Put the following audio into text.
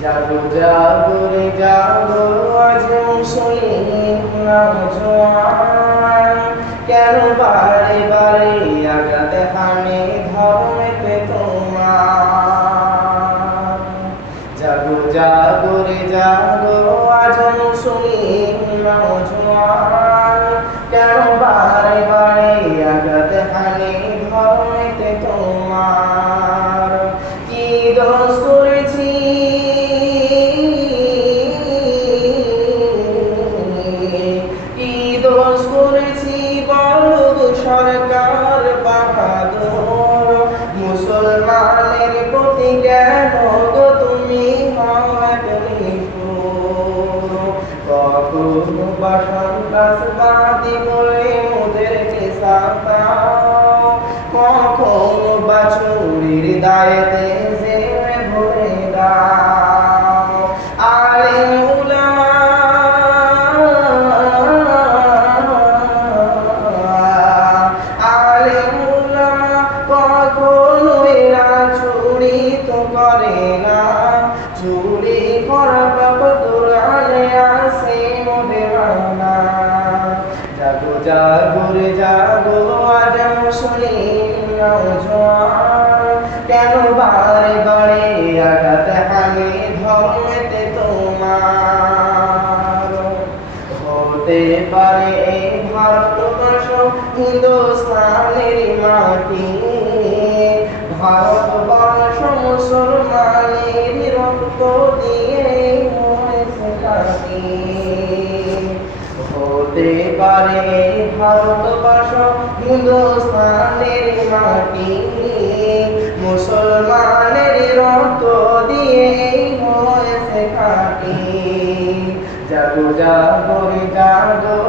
জাগো জাগো রে জাগো আজ মুসলিম নওজোয়ান কেন বারে বারে আঘাত হানে ধর্মেতে তোমার? জাগো জাগো রে জাগো আজ মুসলিম নওজোয়ান কেন বারে বারে আঘাত হানে ধর্মেতে তোমার? তুমি নিষ্ঠুর কখনো বা সন্ত্রাসবাদী বলে ওদেরকে সাতাও কখনো দায়েতে করে না। চুরি করা পাপ কোরআনে আসে মোদের না। জাগো জাগো রে, জাগো, আজ মুসলিম নওজোয়ান কেন বারে বারে আঘাত হানে ধর্মেতে তোমার? হতে পারে এই ভারতবর্ষ হিন্দুস্তানের মাটি। ভারতবর্ষ মুসলমানের রক্ত দিয়ে হয়েছে কাটি হতে পারে এই ভারতবর্ষ হিন্দুস্তানের মাটি মুসলমানের রক্ত দিয়ে হয়েছে কাটি জাগো জাগো জাগো